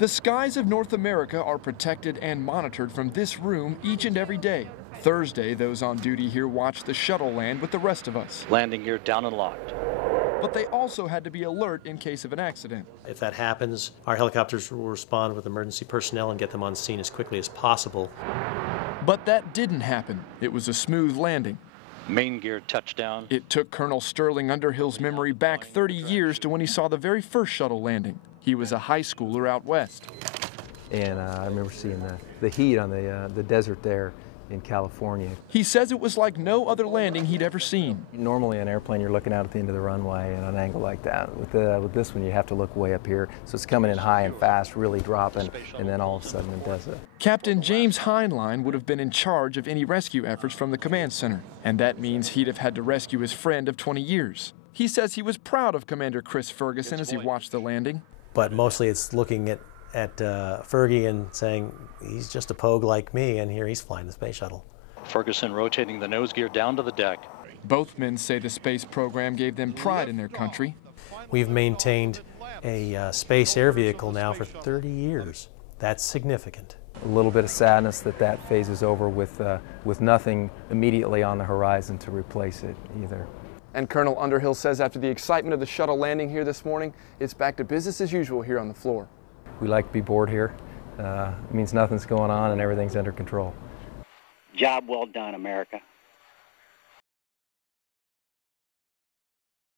The skies of North America are protected and monitored from this room each and every day. Thursday, those on duty here watched the shuttle land with the rest of us. Landing gear down and locked. But they also had to be alert in case of an accident. If that happens, our helicopters will respond with emergency personnel and get them on scene as quickly as possible. But that didn't happen. It was a smooth landing. Main gear touchdown. It took Colonel Sterling Underhill's memory back 30 years to when he saw the very first shuttle landing. He was a high schooler out west. And I remember seeing the heat on the desert there in California. He says it was like no other landing he'd ever seen. Normally an airplane, you're looking out at the end of the runway and an angle like that. With this one, you have to look way up here. So it's coming in high and fast, really dropping, and then all of a sudden it does it. Captain James Heinlein would have been in charge of any rescue efforts from the command center, and that means he'd have had to rescue his friend of 20 years. He says he was proud of Commander Chris Ferguson as he watched the landing. But mostly it's looking at Fergie and saying, he's just a pogue like me, and here he's flying the space shuttle. Ferguson rotating the nose gear down to the deck. Both men say the space program gave them pride in their country. We've maintained a space air vehicle now for 30 years. That's significant. A little bit of sadness that phase is over with nothing immediately on the horizon to replace it either. And Colonel Underhill says after the excitement of the shuttle landing here this morning, it's back to business as usual here on the floor. We like to be bored here. It means nothing's going on and everything's under control. Job well done, America.